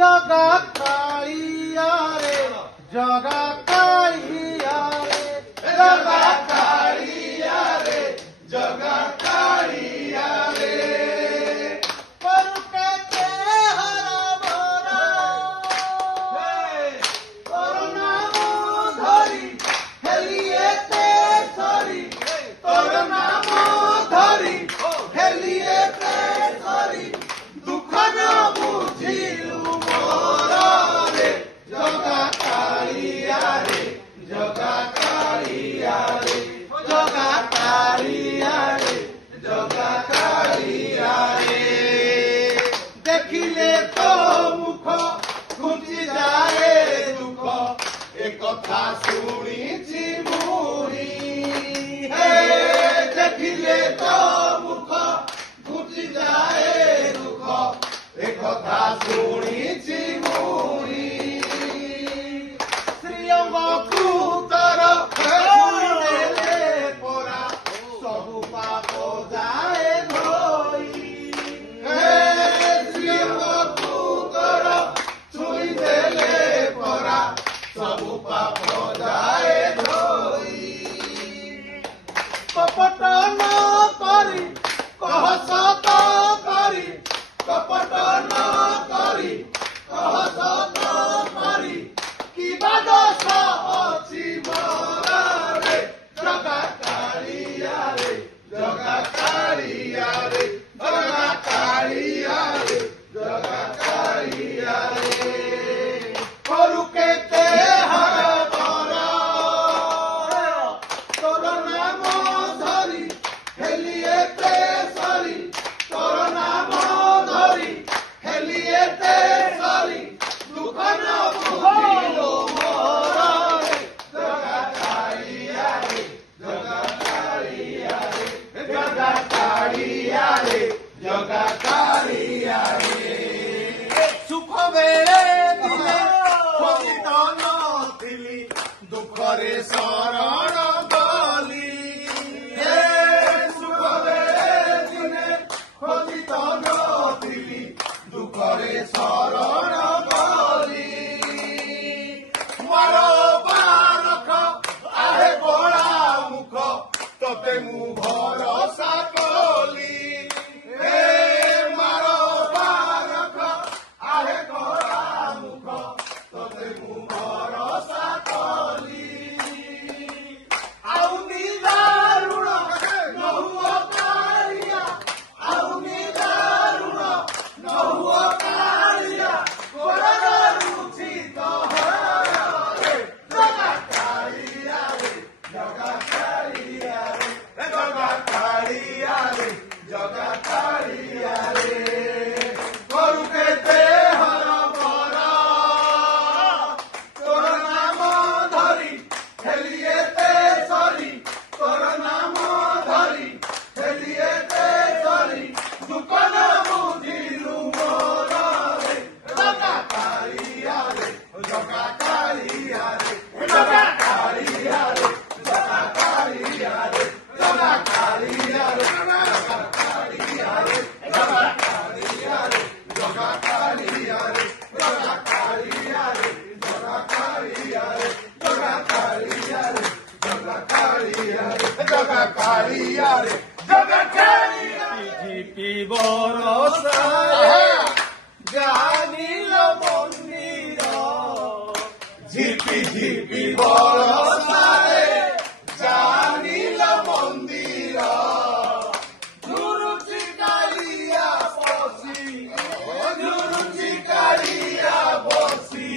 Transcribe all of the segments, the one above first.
जगा कालिया रे जगा कालिया रे जगा कालिया रे जगा कालिया रे परुकेते हरा भरा तोर नाम धरी हेलिएते सरी तोर नाम धरी हेलिएते सरी दुख न बुझिलु मोर रे जगा कालिया रे जगा कालिया रे जगा कालिया रे जगा कालिया रे देखिले तो मुख घुंची जाए दुख ए कथा शुणिछि मुई हे देखिले तो मुख घुंची जाए दुख ए कथा शुणिछि मुई श्रीअंग कृतर छुईदेले परा सबु पाप जाए धोई हे श्रीअंग कृतर छुईदेले परा सबु पाप जाए धोई कपट न करी कह सत करी कपट न करी कह सत करी कि दोष अछि मोर रे जगा कालिया रे जगा कालिया रे जगा कालिया रे जगा कालिया रे परुकेते हरा भरा तोर नाम धरी हेलिएते सरी तोर नाम धरी हेलिएते सरी दुख न बुझिलु मोर रे जगा कालिया रे जगा कालिया रे जगा कालिया रे जगा कालिया रे सुख बेले दिले खोजित नथिली दुखरे शरण गली हे सुख बेले दिले खोजित नथिली दुखरे शरण गली मोर बारख आहे बड़ा मुख तते मु भरोसा कली हे मोर बारख आहे बड़ा मुख तते मु भरोसा कली आउ निदारुण नहुओ कालिया आउ निदारुण नहुओ कालिया कोरर रुचि तोहर रे जगा कालिया रे जगा कालिया रे जगा कालिया रे जगा कालिया रे परुकेते हरा भरा तोर नाम धरी हेलिएते सरी तोर नाम धरी हेलिएते सरी दुख न बुझिलु मोर रे जगा कालिया रे जगा कालिया रे जगा कालिया रे जगा कालिया रे जगा कालिया रे जगा कालिया रे जगा कालिया रे जगा कालिया रे जगा कालिया रे जगा कालिया रे जगा कालिया रे जगा कालिया रे जगा कालिया रे जगा कालिया ঝিপি বরষা জানিল মন্দির ঝিপি ঝিপি বরষারে জানিল মন্দির ঝুরুচি কালিয়া বসি ঝুরুচি কালিয়া বসি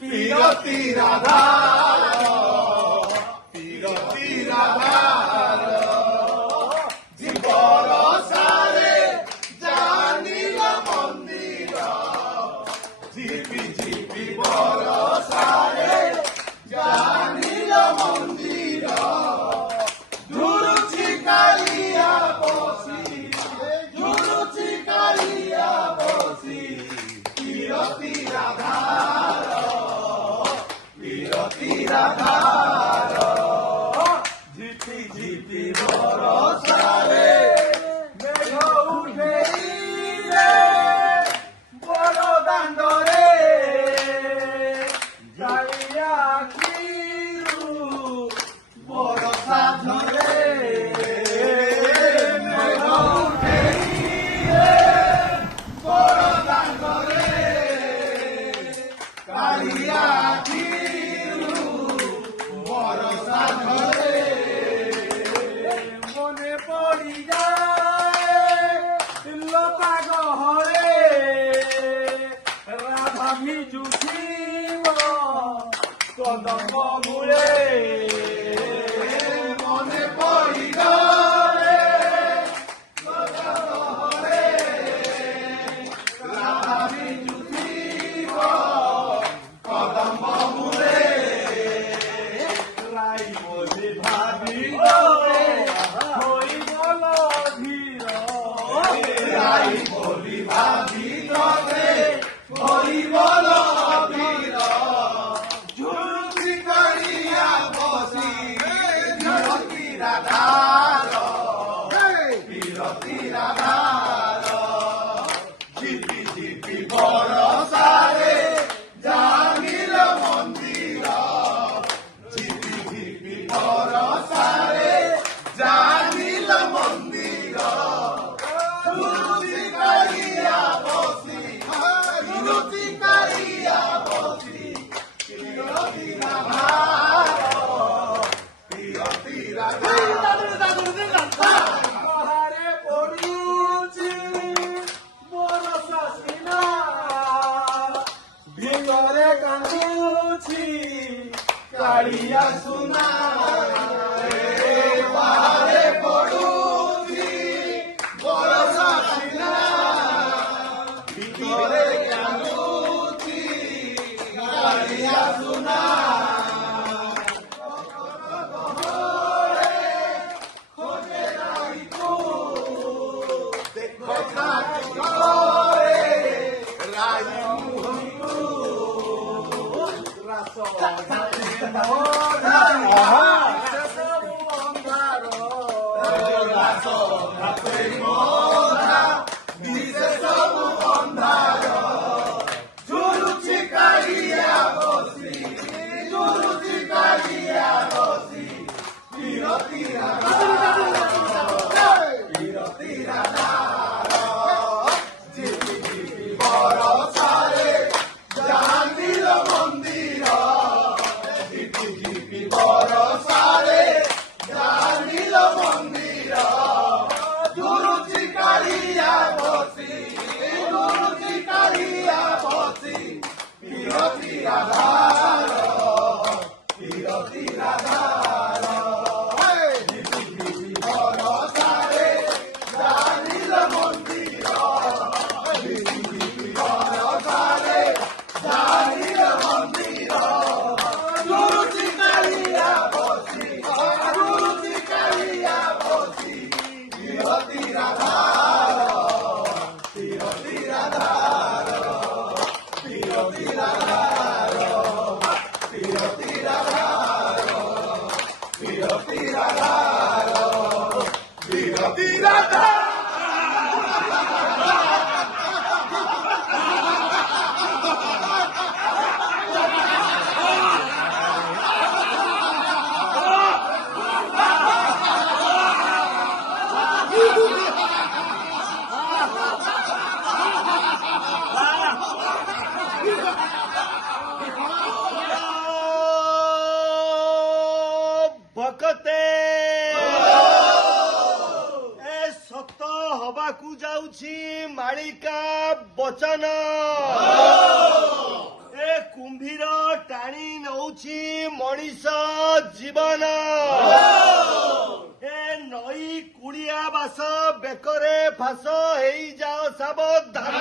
পিরতি রাধার পিরতি রাধার বরষারে জানিল মন্দির ঝিপি ঝিপি বরষারে জানিল মন্দির ঝুরুচি কালিয়া বসি ঝুরুচি কালিয়া বসি পিরতি রাধার পিরতি রাধার ঝিপি ঝিপি বরষারে মেঘ উঠেইলে বড় দাণ্ডরে ଭିଜୁଥିବ କଦମ୍ବ ମୂଳେ ମନେ ପଡ଼ିଗଲେ କଦମ୍ବରେ ରାଧା ଭିଜୁଥିବ କଦମ୍ବ ମୂଳେ ରାଇ ବୋଲି ଭାବିଗଲେ ହୋଇଗଲ ଧୀର ରାଇ ବୋଲି ଭାବିଗଲେ ହୋଇଗଲ ଧୀର ଝୁରୁଛି କାଳିଆ ବସି ବିରତି ରାଧାର ବିରତି ରାଧାର ଝିପି ଝିପି ବରଷାରେ ଜାଣିଲ ମନ୍ଦିର ଝିପି ଝିପି ବରଷାରେ ଜାଣିଲ ମନ୍ଦିର ଝୁରୁଛି କାଳିଆ ବସି ଝୁରୁଛି କାଳିଆ ବସି ବିରତି ରାଧାର ବିରତି ବାହାରେ ପଡୁଛି ବରଷା ସିନା ଭିତରେ କାନ୍ଦୁଛି କାଳିଆ ସୁନା ବାହାରେ ପଡୁଛି ବରଷା ସିନା ଭିତରେ କାନ୍ଦୁଛି କାଳିଆ ସୁନା ঝুরুছি কালিয়া বসি ঝুরুছি কালিয়া বসি বিরতি বিরতি ঝিপি ঝিপি বরষারে জানিল মন্দির ঝিপি ঝিপি বরষারে জানিল মন্দির ঝুরুছি কালিয়া বসি ঝুরুছি কালিয়া বসি বিরতি রাধার বিরতি রাধার ঝিপি ঝিপি বরষারে জানিল মন্দির ঝিপি ঝিপি বরষারে জানিল মন্দির ঝুরুছি কালিয়া বসি ঝুরুছি কালিয়া বসি বিরতি রাধার বিরতি রাধার বিরতি রাধার বিরতি রাধার বিরতি রাধার বিরতি রাধার ଭକତେ ଏ ସତ ହବାକୁ ଯାଉଛି ମାଳିକା ବଚନ ଏ କୁମ୍ଭୀର ଟାଣି ନଉଛି ମଣିଷ ଜୀବନ ଏ ନଈ କୁଳିଆ ବାସ ବେକରେ ଫାସ ହେଇଯାଅ ସାବଧାନ